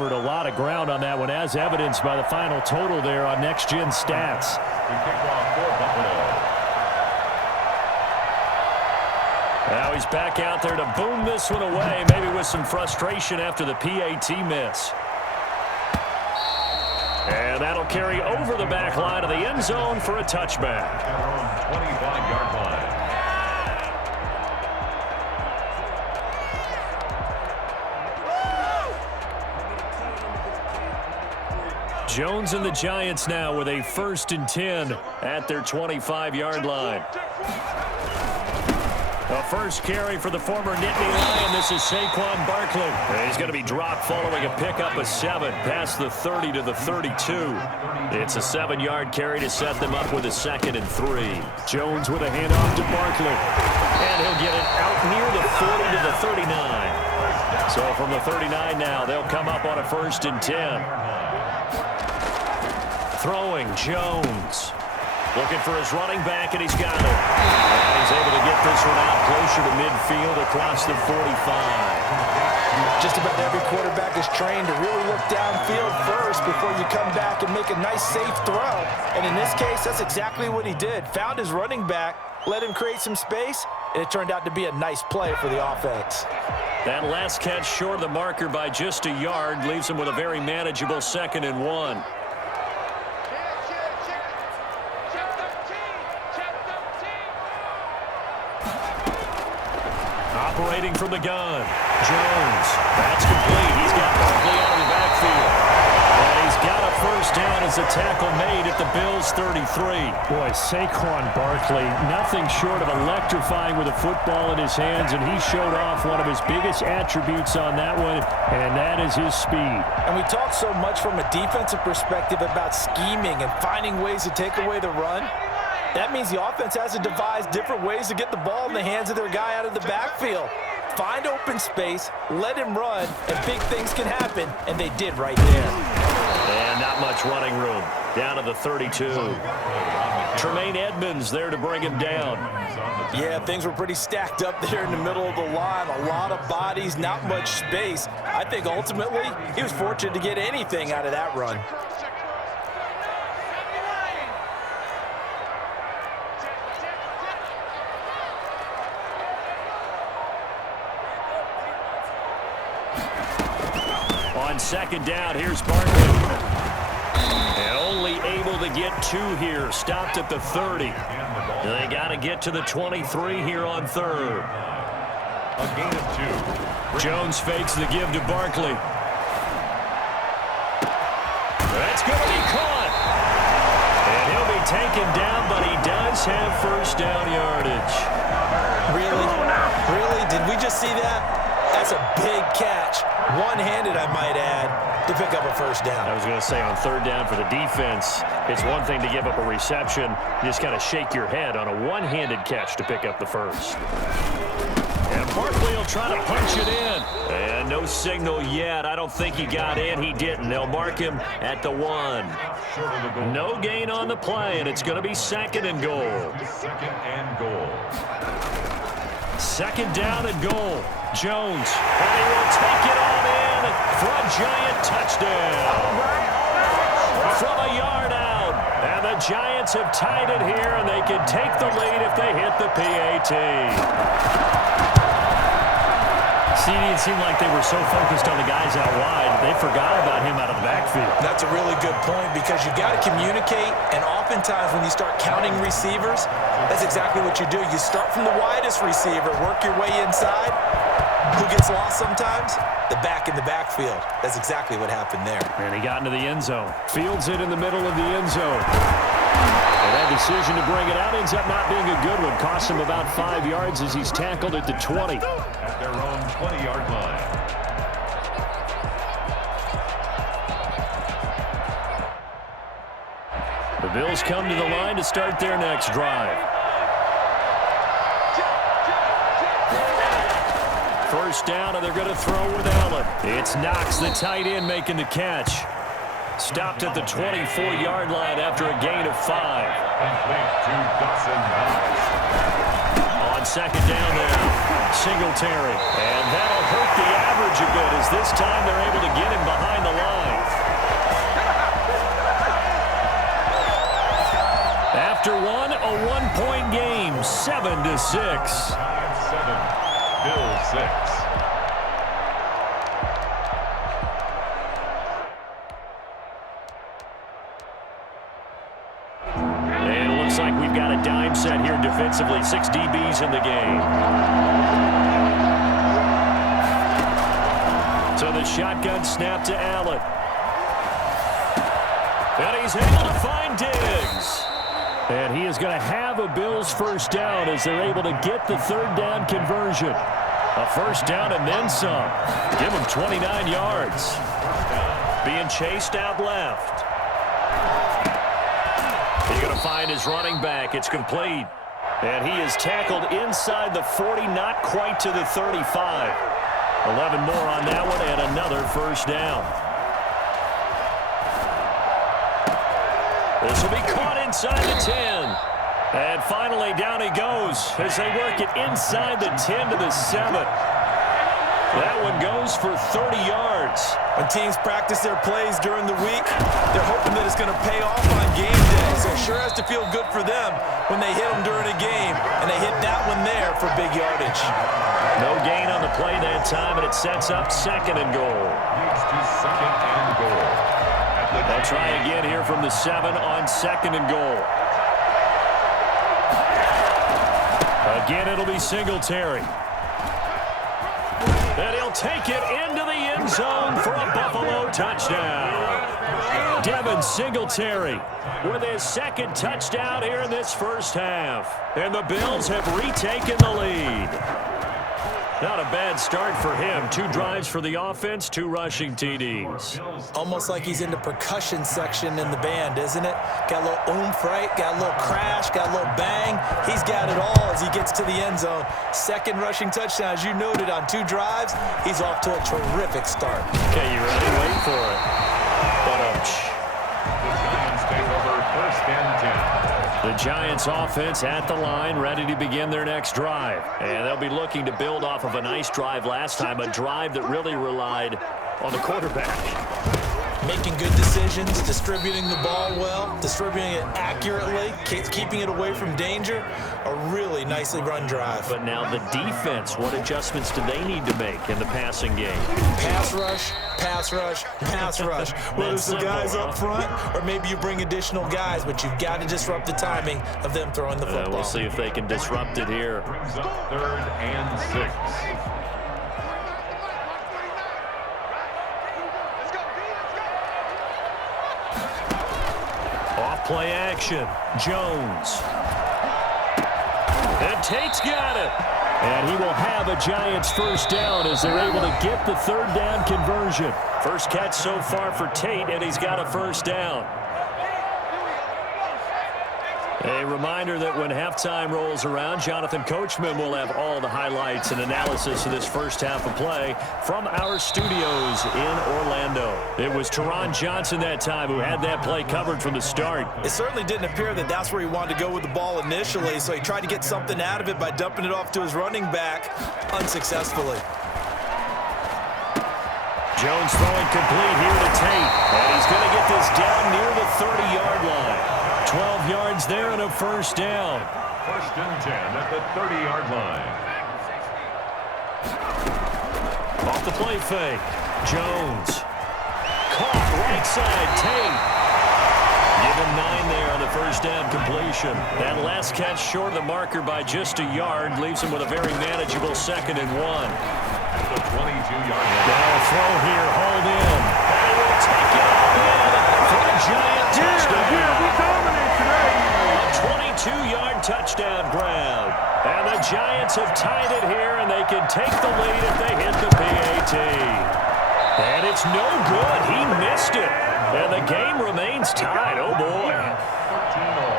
A lot of ground on that one, as evidenced by the final total there on Next Gen Stats. Now he's back out there to boom this one away, maybe with some frustration after the PAT miss. And that'll carry over the back line of the end zone for a touchback. 25-yard line. Jones and the Giants now with a 1st and 10 at their 25-yard line. The first carry for the former Nittany Lion. This is Saquon Barkley. He's going to be dropped following a pickup of 7 past the 30 to the 32. It's a 7-yard carry to set them up with a 2nd and 3. Jones with a handoff to Barkley. And he'll get it out near the 40 to the 39. So from the 39 now, they'll come up on a 1st and 10. Throwing, Jones. Looking for his running back, and he's got it. And he's able to get this one out closer to midfield across the 45. Just about every quarterback is trained to really look downfield first before you come back and make a nice, safe throw. And in this case, that's exactly what he did. Found his running back, let him create some space, and it turned out to be a nice play for the offense. That last catch short of the marker by just a yard leaves him with a very manageable 2nd and 1. Operating from the gun. Jones. That's complete. He's got Barkley out of the backfield. And he's got a 1st down as a tackle made at the Bills' 33. Boy, Saquon Barkley, nothing short of electrifying with a football in his hands, and he showed off one of his biggest attributes on that one, and that is his speed. And we talk so much from a defensive perspective about scheming and finding ways to take away the run. That means the offense has to devise different ways to get the ball in the hands of their guy out of the backfield. Find open space, let him run, and big things can happen, and they did right there. And not much running room. Down to the 32. Tremaine Edmonds there to bring him down. Yeah, things were pretty stacked up there in the middle of the line. A lot of bodies, not much space. I think ultimately he was fortunate to get anything out of that run. On 2nd down, here's Barkley. And only able to get 2 here. Stopped at the 30. They got to get to the 23 here on 3rd. A gain of 2. Jones fakes the give to Barkley. That's going to be caught. And he'll be taken down, but he does have 1st down yardage. Really? Really? Did we just see that? That's a big catch. One-handed, I might add, to pick up a 1st down. I was going to say on 3rd down for the defense, it's one thing to give up a reception. You just got to shake your head on a one-handed catch to pick up the 1st. And Barkley will try to punch it in. And no signal yet. I don't think he got in. He didn't. They'll mark him at the 1. No gain on the play, and it's going to be 2nd and goal. 2nd and goal. 2nd down and goal. Jones, and he will take it on in for a giant touchdown. From a yard out. And the Giants have tied it here, and they can take the lead if they hit the PAT. CD, it seemed like they were so focused on the guys out wide, they forgot about him out of the backfield. That's a really good point because you got to communicate, and oftentimes when you start counting receivers, that's exactly what you do. You start from the widest receiver, work your way inside. Who gets lost sometimes? The back in the backfield. That's exactly what happened there. And he got into the end zone. Fields it in the middle of the end zone. And that decision to bring it out ends up not being a good one. Costs him about 5 yards as he's tackled at the 20. At their own 20-yard line. The Bills come to the line to start their next drive. 1st down, and they're going to throw with Allen. It's Knox, the tight end, making the catch. Stopped at the 24-yard line after a gain of 5. Complete to Dawson Knox. On 2nd down there. Singletary. And that'll hurt the average a bit as this time they're able to get him behind the line. After one, a one-point game, 7-6. 7, Bills 6. And it looks like we've got a dime set here defensively. 6 DBs in the game. So the shotgun snap to Allen. And he's able to find Diggs. And he is going to have a Bills first down as they're able to get the third down conversion. A first down and then some. Give him 29 yards. Being chased out left. He's going to find his running back. It's complete. And he is tackled inside the 40, not quite to the 35. 11 more on that one and another first down. This will be caught inside the 10. And finally down he goes as they work it inside the 10 to the 7. That one goes for 30 yards. When teams practice their plays during the week, they're hoping that it's going to pay off on game day. So it sure has to feel good for them when they hit them during a game, and they hit that one there for big yardage. No gain on the play that time, and it sets up 2nd and goal. Leads to 2nd and goal. They'll try again here from the 7 on 2nd and goal. Again, it'll be Singletary. And he'll take it into the end zone for a Buffalo touchdown. Devin Singletary with his 2nd touchdown here in this first half. And the Bills have retaken the lead. Not a bad start for him. 2 drives for the offense, 2 rushing TDs. Almost like he's in the percussion section in the band, isn't it? Got a little oomph, right? Got a little crash, got a little bang. He's got it all as he gets to the end zone. 2nd rushing touchdown, as you noted, on 2 drives. He's off to a terrific start. Okay, you ready? Wait for it. The Giants take over 1st and 10. The Giants offense at the line, ready to begin their next drive. And they'll be looking to build off of a nice drive last time, a drive that really relied on the quarterback. Making good decisions, distributing the ball well, distributing it accurately, keeping it away from danger. A really nicely run drive. But now the defense, what adjustments do they need to make in the passing game? Pass rush, pass rush, pass rush. Whether it's the guys up front or maybe you bring additional guys, but you've got to disrupt the timing of them throwing the football. We'll see if they can disrupt it here. Brings up 3rd and 6. Play action. Jones. And Tate's got it. And he will have a Giants first down as they're able to get the 3rd down conversion. First catch so far for Tate, and he's got a first down. A reminder that when halftime rolls around, Jonathan Coachman will have all the highlights and analysis of this first half of play from our studios in Orlando. It was Teron Johnson that time who had that play covered from the start. It certainly didn't appear that that's where he wanted to go with the ball initially, so he tried to get something out of it by dumping it off to his running back unsuccessfully. Jones throwing complete here to Tate. And he's going to get this down near the 30-yard line. 12 yards there and a first down. 1st and 10 at the 30-yard line. Off the play fake. Jones. Caught right side. Tate. Give him 9 there on the first down completion. That last catch short of the marker by just a yard leaves him with a very manageable 2nd and 1. At the 22-yard line. Now a throw here, hauled in. And he will take it all in for the Giant touchdown. We dominate today. A 22-yard touchdown grab. And the Giants have tied it here, and they can take the lead if they hit the PAT. And it's no good. He missed it. And the game remains tied. Oh, boy. 14-all.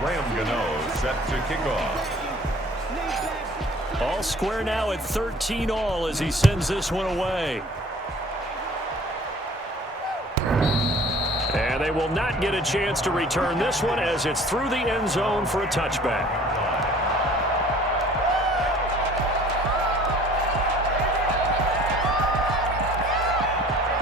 Graham Gano set to kick off. All square now at 13 all as he sends this one away. And they will not get a chance to return this one as it's through the end zone for a touchback.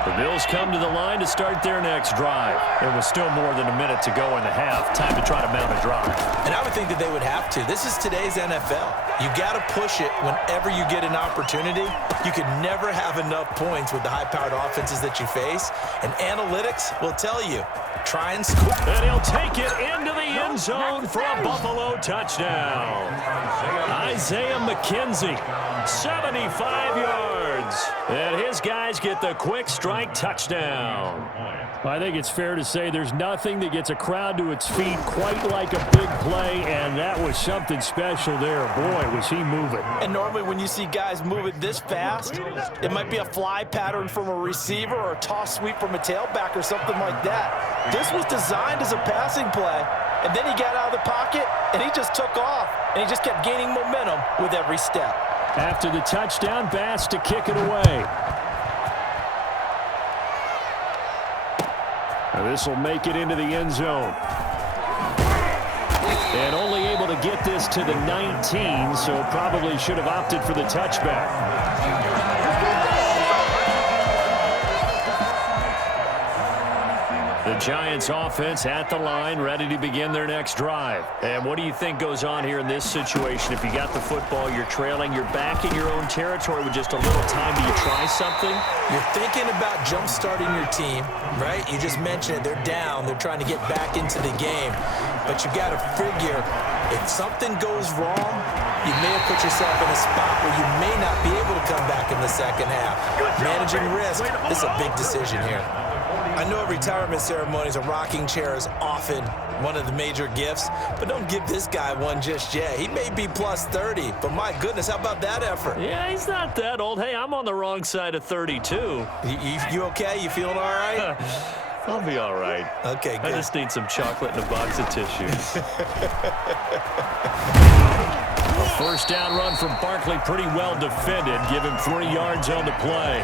The Bills come to the line to start their next drive. There was still more than a minute to go in the half. Time to try to mount a drive. And I would think that they would have to. This is today's NFL. You got to push it whenever you get an opportunity. You can never have enough points with the high-powered offenses that you face. And analytics will tell you, try and score. And he'll take it into the end zone for a Buffalo touchdown. Isaiah McKenzie, 75 yards. And his guys get the quick strike touchdown. I think it's fair to say there's nothing that gets a crowd to its feet quite like a big play, and that was something special there. Boy, was he moving. And normally when you see guys moving this fast, it might be a fly pattern from a receiver or a toss sweep from a tailback or something like that. This was designed as a passing play, and then he got out of the pocket, and he just took off, and he just kept gaining momentum with every step. After the touchdown, Bass to kick it away. Now this will make it into the end zone. And only able to get this to the 19, so probably should have opted for the touchback. The Giants offense at the line, ready to begin their next drive. And what do you think goes on here in this situation? If you got the football, you're trailing, you're back in your own territory with just a little time. Do you try something? You're thinking about jump-starting your team, right? You just mentioned it. They're down. They're trying to get back into the game. But you got to figure, if something goes wrong, you may have put yourself in a spot where you may not be able to come back in the second half. Managing risk, this is a big decision here. I know at retirement ceremonies, a rocking chair is often one of the major gifts, but don't give this guy one just yet. He may be plus 30, but my goodness, how about that effort? Yeah, he's not that old. Hey, I'm on the wrong side of 32. You okay? You feeling all right? I'll be all right. Okay, good. I just need some chocolate and a box of tissues. A first down run from Barkley, pretty well defended. Give him 3 yards on the play.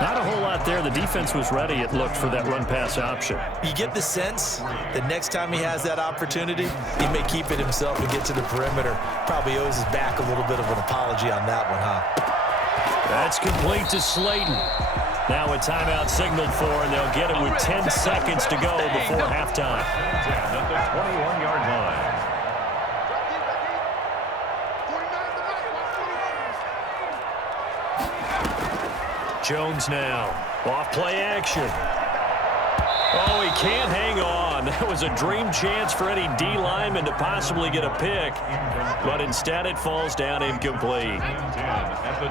Not a whole lot there. The defense was ready, it looked, for that run-pass option. You get the sense that next time he has that opportunity, he may keep it himself and get to the perimeter. Probably owes his back a little bit of an apology on that one, huh? That's complete to Slayton. Now a timeout signaled for, and they'll get it with 10 seconds to go before halftime. 10 at the 21-yard line. Jones now. Off play action. Oh, he can't hang on. That was a dream chance for any D lineman to possibly get a pick. But instead it falls down incomplete.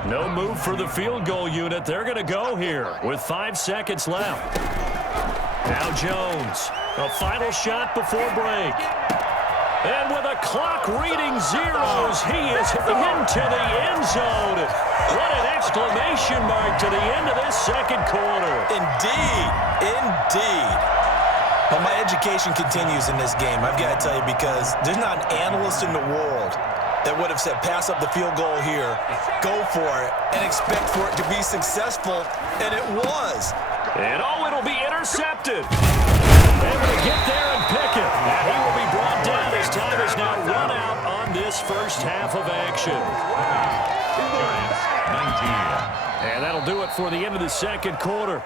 No move for the field goal unit. They're going to go here with 5 seconds left. Now Jones. A final shot before break. And with a clock reading zeros, he is into the end zone. What an exclamation mark to the end of this second quarter. Indeed. Indeed. Well, my education continues in this game, I've got to tell you, because there's not an analyst in the world that would have said pass up the field goal here, go for it, and expect for it to be successful, and it was. And it'll be intercepted. Able to get there and pick it. And he will be brought down. His time is now run out on this first half of action. Giants, 19. And that'll do it for the end of the second quarter.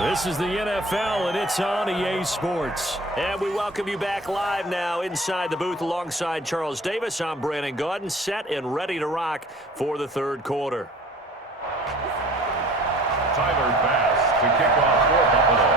This is the NFL, and it's on EA Sports. And we welcome you back live now inside the booth alongside Charles Davis. I'm Brandon Gaudin, set and ready to rock for the third quarter. Tyler Bass to kick off for Buffalo.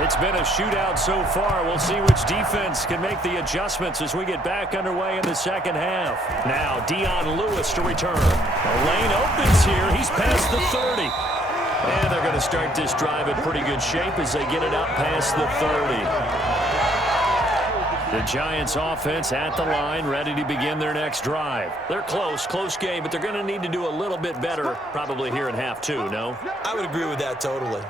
It's been a shootout so far. We'll see which defense can make the adjustments as we get back underway in the second half. Now, Dion Lewis to return. The lane opens here. He's past the 30. And they're going to start this drive in pretty good shape as they get it up past the 30. The Giants offense at the line, ready to begin their next drive. They're close game, but they're going to need to do a little bit better probably here in half two, no? I would agree with that totally.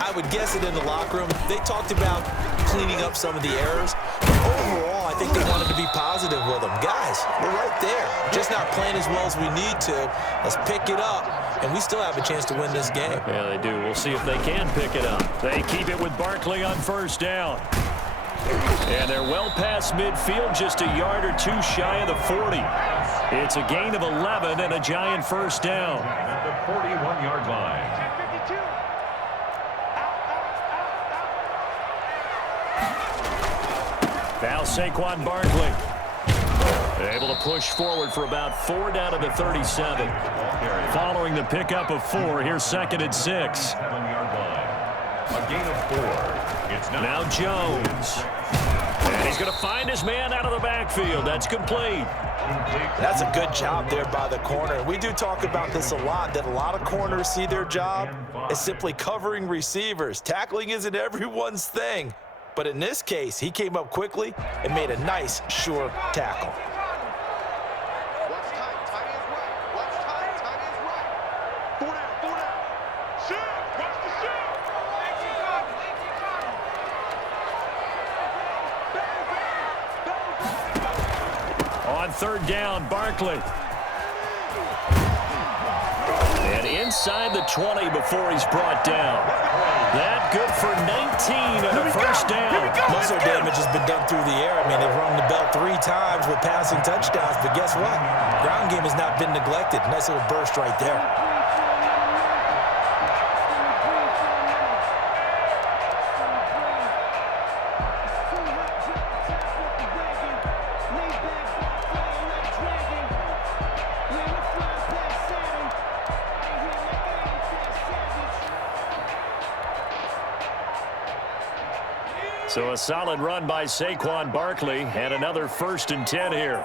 I would guess it in the locker room. They talked about cleaning up some of the errors. But overall, I think they wanted to be positive with them. Guys, we're right there. Just not playing as well as we need to. Let's pick it up, and we still have a chance to win this game. Yeah, they do. We'll see if they can pick it up. They keep it with Barkley on first down. And they're well past midfield, just a yard or two shy of the 40. It's a gain of 11 and a Giant first down. At the 41-yard line. Now Saquon Barkley able to push forward for about 4 down to the 37. Following the pickup of 4, here's 2nd and 6. 7-yard line. A gain of 4. It's Now Jones. And he's going to find his man out of the backfield. That's complete. That's a good job there by the corner. We do talk about this a lot, that a lot of corners see their job as simply covering receivers. Tackling isn't everyone's thing. But in this case, he came up quickly and made a nice, sure tackle. On 3rd down, Barkley. And inside the 20 before he's brought down. That good for 19 and a first down. Most of their damage has been done through the air. I mean, they've rung the bell 3 times with passing touchdowns, but guess what? Ground game has not been neglected. Nice little burst right there. So a solid run by Saquon Barkley and another 1st and 10 here.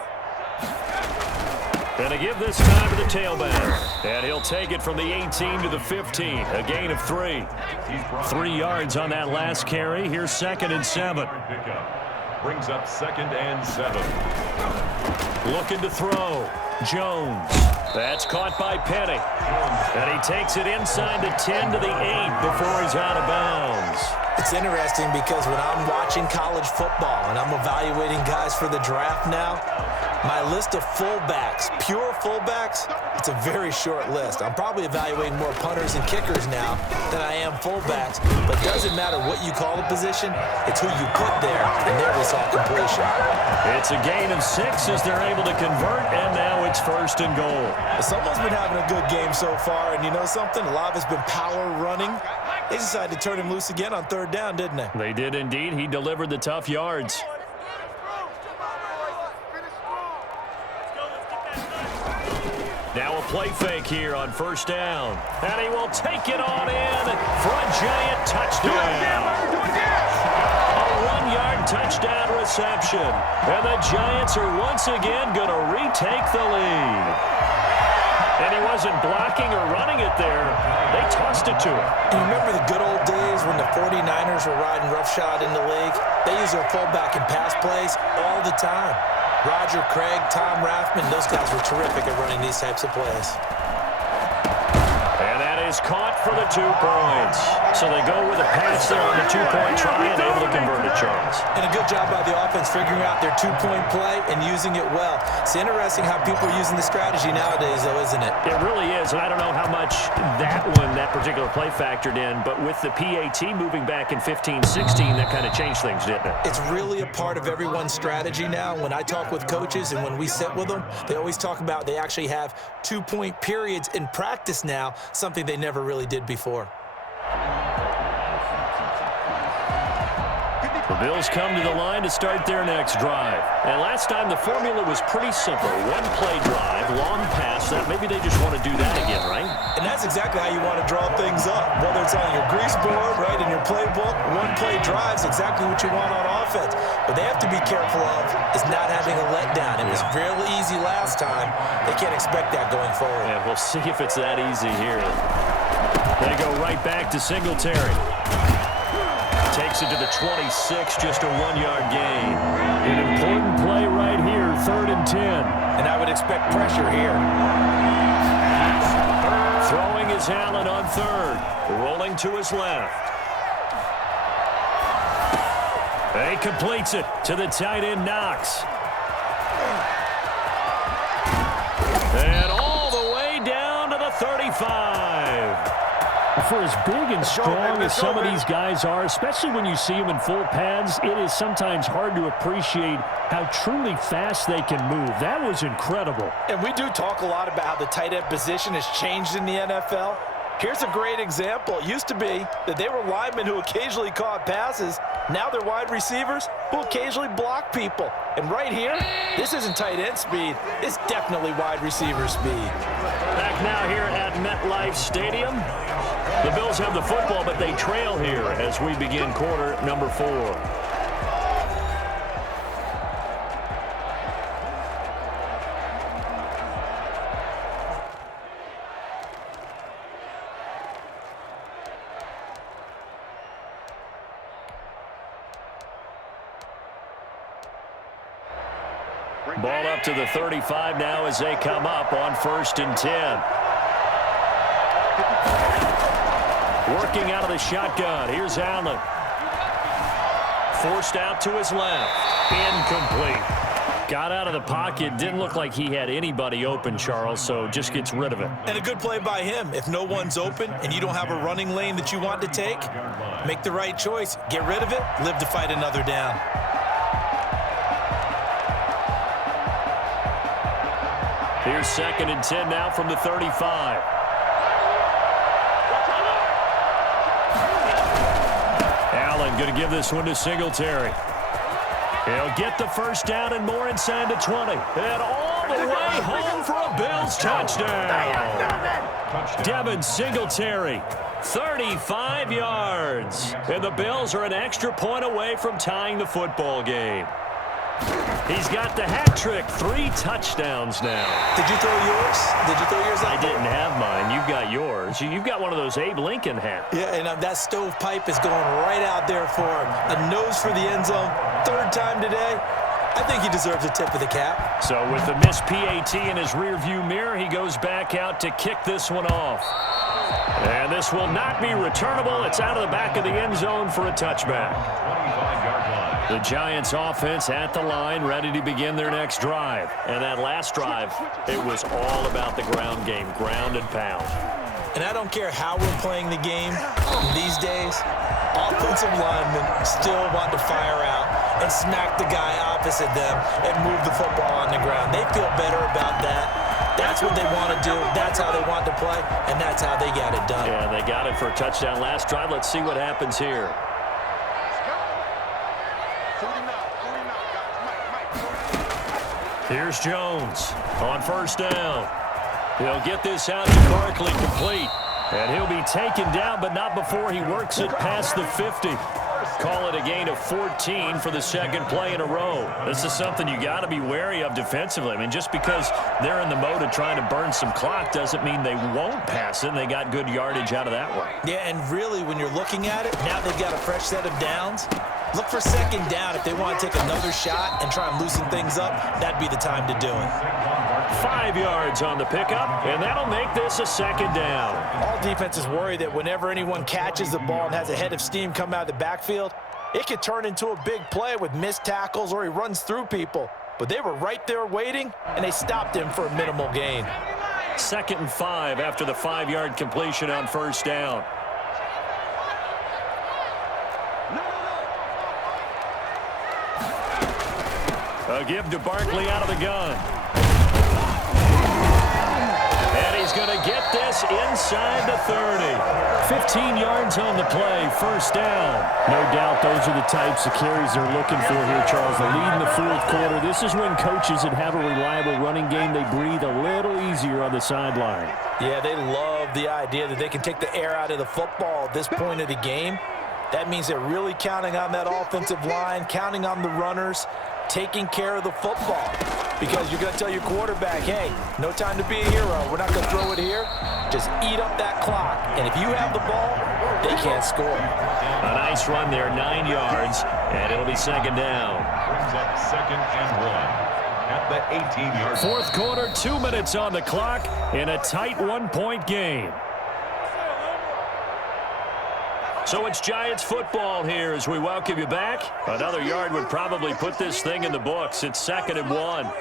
Going to give this time to the tailback. And he'll take it from the 18 to the 15. A gain of 3. 3 yards on that last carry. Here's 2nd and 7. Brings up 2nd and 7. Looking to throw. Jones. That's caught by Penny. And he takes it inside the 10 to the 8 before he's out of bounds. It's interesting because when I'm watching college football and I'm evaluating guys for the draft now, my list of fullbacks, pure fullbacks, it's a very short list. I'm probably evaluating more punters and kickers now than I am fullbacks, but it doesn't matter what you call the position, it's who you put there, and there we saw completion. It's a gain of 6 as they're able to convert, and now it's 1st and goal. Someone's been having a good game so far, and you know something? A lot of it's been power running. They decided to turn him loose again on 3rd down, didn't they? They did indeed. He delivered the tough yards. Now a play fake here on 1st down. And he will take it on in for a Giant touchdown. A 1-yard touchdown reception. And the Giants are once again going to retake the lead. And he wasn't blocking or running it there. They tossed it to him. And you remember the good old days when the 49ers were riding roughshod in the league? They use their fullback in pass plays all the time. Roger Craig, Tom Rathman, those guys were terrific at running these types of plays. And that is caught for the 2 points. So they go with a pass there on the 2-point try and able to convert it, Charles. And a good job by the offense figuring out their 2-point play and using it well. It's interesting how people are using the strategy nowadays, though, isn't it? It really is, and I don't know how much that particular play factored in, but with the PAT moving back in 15-16, that kind of changed things, didn't it? It's really a part of everyone's strategy now. When I talk with coaches and when we sit with them, they always talk about they actually have 2-point periods in practice now, something they never really did before. The Bills come to the line to start their next drive. And last time the formula was pretty simple. 1-play drive, long pass. That maybe they just want to do that again, right? And that's exactly how you want to draw things up. Whether it's on your grease board, right, in your playbook, 1-play drive is exactly what you want on offense. What they have to be careful of is not having a letdown. It was real easy last time. They can't expect that going forward. Yeah, we'll see if it's that easy here. They go right back to Singletary. Takes it to the 26, just a 1-yard gain. An important play right here, 3rd and 10. And I would expect pressure here. Throwing is Allen on 3rd. Rolling to his left. He completes it to the tight end, Knox. And all the way down to the 35. For as big and strong as some of these guys are, especially when you see them in full pads, it is sometimes hard to appreciate how truly fast they can move. That was incredible. And we do talk a lot about how the tight end position has changed in the NFL. Here's a great example. It used to be that they were linemen who occasionally caught passes. Now they're wide receivers who occasionally block people. And right here, this isn't tight end speed. It's definitely wide receiver speed. Back now here at MetLife Stadium. The Bills have the football, but they trail here as we begin quarter number 4. Ball up to the 35 now as they come up on 1st and 10. Working out of the shotgun. Here's Allen. Forced out to his left. Incomplete. Got out of the pocket. Didn't look like he had anybody open, Charles, so just gets rid of it. And a good play by him. If no one's open and you don't have a running lane that you want to take, make the right choice. Get rid of it. Live to fight another down. Here's 2nd and 10 now from the 35. Allen going to give this one to Singletary. He'll get the first down and more inside the 20. And all the way home for a Bills touchdown. Devin Singletary, 35 yards. And the Bills are an extra point away from tying the football game. He's got the hat trick, 3 touchdowns now. Did you throw yours? Did you throw yours out? I didn't have mine. You've got yours. You've got one of those Abe Lincoln hats. Yeah, and that stovepipe is going right out there for him. A nose for the end zone. 3rd time today. I think he deserves a tip of the cap. So with the missed PAT in his rearview mirror, he goes back out to kick this one off. And this will not be returnable. It's out of the back of the end zone for a touchback. 25-yard line. The Giants offense at the line, ready to begin their next drive. And that last drive, it was all about the ground game, ground and pound. And I don't care how we're playing the game these days, offensive linemen still want to fire out and smack the guy opposite them and move the football on the ground. They feel better about that. That's what they want to do. That's how they want to play, and that's how they got it done. Yeah, they got it for a touchdown last drive. Let's see what happens here. Here's Jones on 1st down. He'll get this out to Barkley complete. And he'll be taken down, but not before he works it past the 50. Call it a gain of 14 for the 2nd play in a row. This is something you got to be wary of defensively. I mean, just because they're in the mode of trying to burn some clock doesn't mean they won't pass it. And they got good yardage out of that one. Yeah, and really, when you're looking at it, now they've got a fresh set of downs. Look for 2nd down. If they want to take another shot and try and loosen things up, that'd be the time to do it. 5 yards on the pickup, and that'll make this a 2nd down. All defenses worry that whenever anyone catches the ball and has a head of steam come out of the backfield, it could turn into a big play with missed tackles or he runs through people. But they were right there waiting, and they stopped him for a minimal gain. 2nd and 5 after the 5-yard completion on 1st down. A give to Barkley out of the gun. And he's going to get this inside the 30. 15 yards on the play, 1st down. No doubt those are the types of carries they're looking for here, Charles. The lead in the 4th quarter. This is when coaches that have a reliable running game, they breathe a little easier on the sideline. Yeah, they love the idea that they can take the air out of the football at this point of the game. That means they're really counting on that offensive line, counting on the runners, taking care of the football. Because you're going to tell your quarterback, hey, no time to be a hero. We're not going to throw it here. Just eat up that clock. And if you have the ball, they can't score. A nice run there, 9 yards, and it'll be 2nd down. Brings up 2nd and 1 at the 18-yard line. 4th quarter, 2 minutes on the clock in a tight 1-point game. So it's Giants football here as we welcome you back. Another yard would probably put this thing in the books. It's 2nd and 1.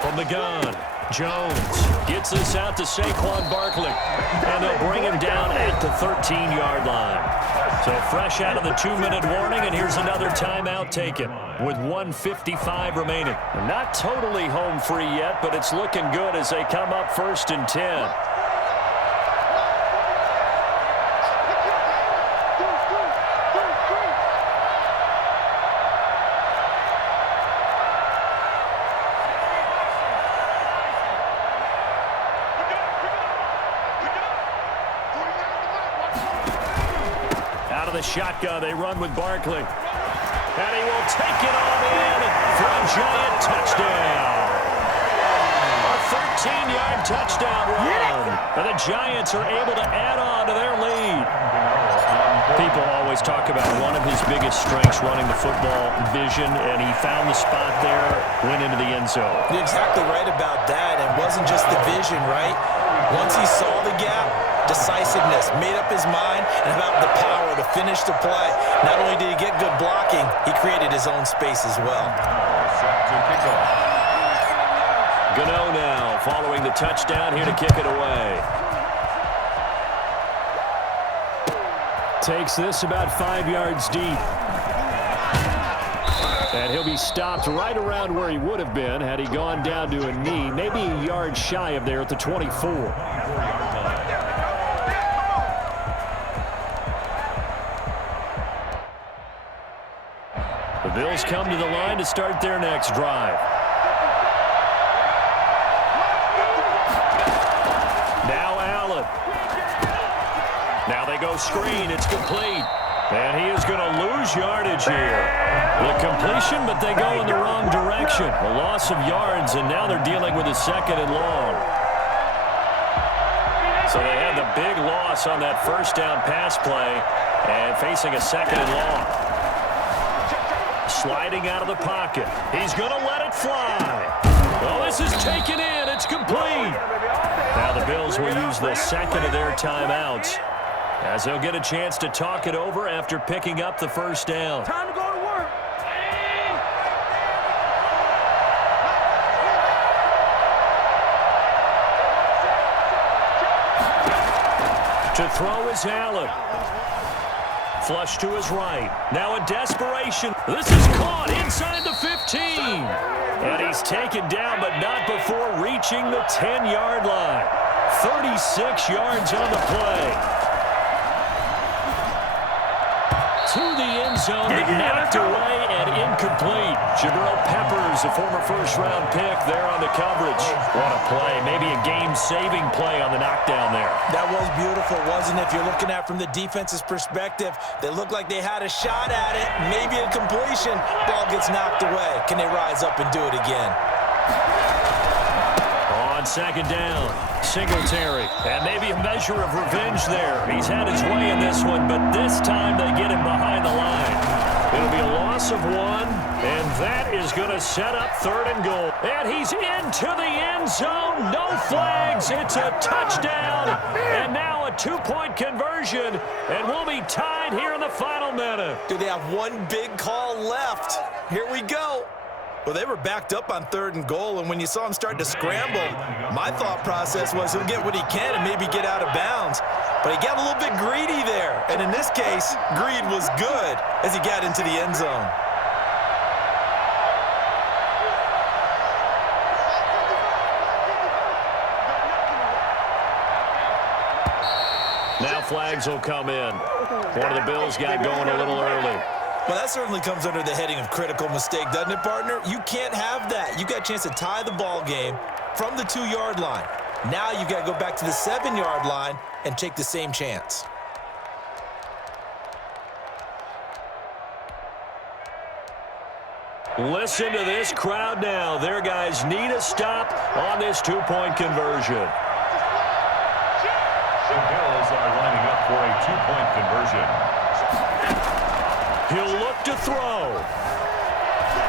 From the gun, Jones gets this out to Saquon Barkley, and they'll bring him down at the 13-yard line. So fresh out of the 2-minute warning, and here's another timeout taken with 1:55 remaining. Not totally home free yet, but it's looking good as they come up 1st and 10. The shotgun, they run with Barkley. And he will take it on in for a Giant touchdown. A 13-yard touchdown run. And the Giants are able to add on to their lead. People always talk about one of his biggest strengths running the football, vision, and he found the spot there, went into the end zone. You're exactly right about that. It wasn't just the vision, right? Once he saw the gap, decisiveness, made up his mind, and about the power to finish the play. Not only did he get good blocking, he created his own space as well. Gano now following the touchdown here to kick it away. Takes this about 5 yards deep. And he'll be stopped right around where he would have been had he gone down to a knee, maybe a yard shy of there at the 24. The Bills come to the line to start their next drive. Now Allen. Now they go screen. It's complete. And he is going to lose yardage here. The completion, but they go in the wrong direction. A loss of yards, and now they're dealing with a 2nd and long. So they had the big loss on that first down pass play and facing a 2nd and long. Sliding out of the pocket. He's going to let it fly. Well, this is taken in. It's complete. Now the Bills will use the 2nd of their timeouts as they'll get a chance to talk it over after picking up the first down. Time to go to work. To throw is Allen. Flush to his right. Now in desperation. This is caught inside the 15. And he's taken down, but not before reaching the 10-yard line. 36 yards on the play. To the end zone, but knocked away and incomplete. Jabril Peppers, a former first-round pick, there on the coverage. What a play. Maybe a game-saving play on the knockdown there. That was beautiful, wasn't it? If you're looking at it from the defense's perspective, they looked like they had a shot at it. Maybe a completion. Ball gets knocked away. Can they rise up and do it again? On 2nd down, Singletary, and maybe a measure of revenge there. He's had his way in this one, but this time they get him behind the line. It'll be a loss of 1, and that is going to set up 3rd and goal. And he's into the end zone. No flags. It's a touchdown, and now a 2-point conversion, and we'll be tied here in the final minute. Do they have one big call left? Here we go. Well, they were backed up on 3rd and goal, and when you saw him start to scramble, my thought process was he'll get what he can and maybe get out of bounds. But he got a little bit greedy there, and in this case, greed was good as he got into the end zone. Now flags will come in. One of the Bills got going a little early. Well, that certainly comes under the heading of critical mistake, doesn't it, partner? You can't have that. You got a chance to tie the ball game from the 2-yard line. Now you got to go back to the 7-yard line and take the same chance. Listen to this crowd now. Their guys need a stop on this two-point conversion. The Bills are lining up for a two-point conversion. He'll look to throw.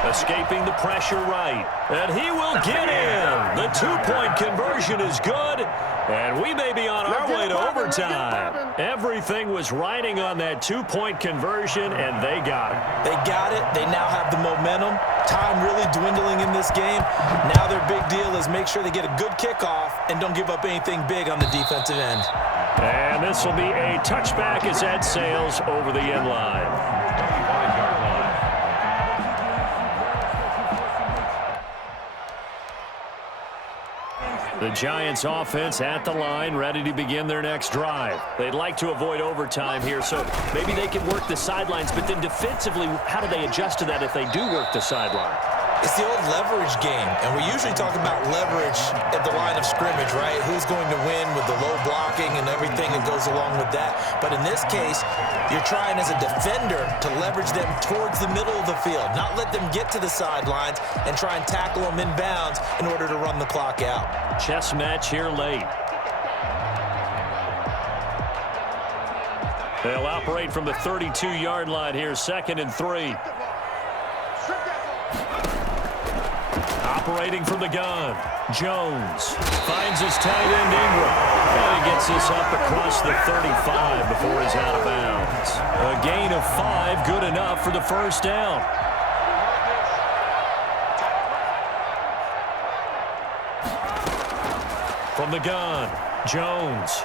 Escaping the pressure right. And he will get in. The two-point conversion is good. And we may be on our way to overtime. Everything was riding on that two-point conversion, and they got it. They got it. They now have the momentum. Time really dwindling in this game. Now their big deal is make sure they get a good kickoff and don't give up anything big on the defensive end. And this will be a touchback as Ed sails over the end line. The Giants offense at the line, ready to begin their next drive. They'd like to avoid overtime here, so maybe they can work the sidelines, but then defensively, how do they adjust to that if they do work the sideline? It's the old leverage game, and we usually talk about leverage at the line of scrimmage, right? Who's going to win with the low blocking and everything that goes along with that. But in this case, you're trying as a defender to leverage them towards the middle of the field, not let them get to the sidelines and try and tackle them in bounds in order to run the clock out. Chess match here late. They'll operate from the 32-yard line here, 2nd and 3. Operating from the gun, Jones finds his tight end Ingram. And he gets this up across the 35 before he's out of bounds. A gain of 5, good enough for the first down. From the gun, Jones.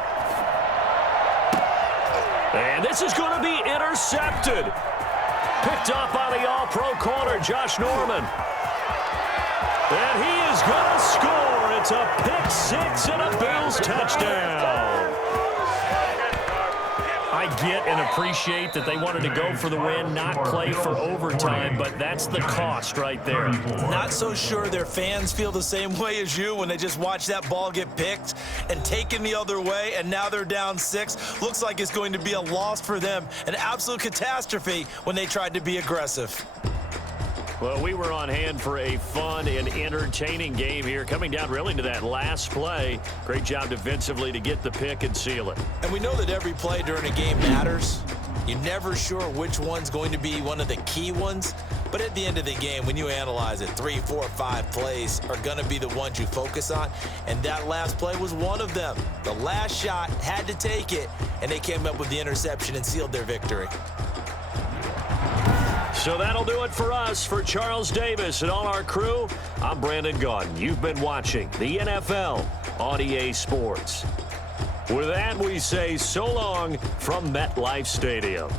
And this is going to be intercepted. Picked up by the all-pro corner, Josh Norman. And he is going to score. It's a pick 6 and a Bills touchdown. I get and appreciate that they wanted to go for the win, not play for overtime, but that's the cost right there. Not so sure their fans feel the same way as you when they just watch that ball get picked and taken the other way, and now they're down 6. Looks like it's going to be a loss for them, an absolute catastrophe when they tried to be aggressive. Well, we were on hand for a fun and entertaining game here, coming down really to that last play. Great job defensively to get the pick and seal it. And we know that every play during a game matters. You're never sure which one's going to be one of the key ones. But at the end of the game, when you analyze it, 3, 4, 5 plays are going to be the ones you focus on. And that last play was one of them. The last shot had to take it, and they came up with the interception and sealed their victory. So that'll do it for us. For Charles Davis and all our crew, I'm Brandon Gaudin. You've been watching the NFL on EA Sports. With that, we say so long from MetLife Stadium.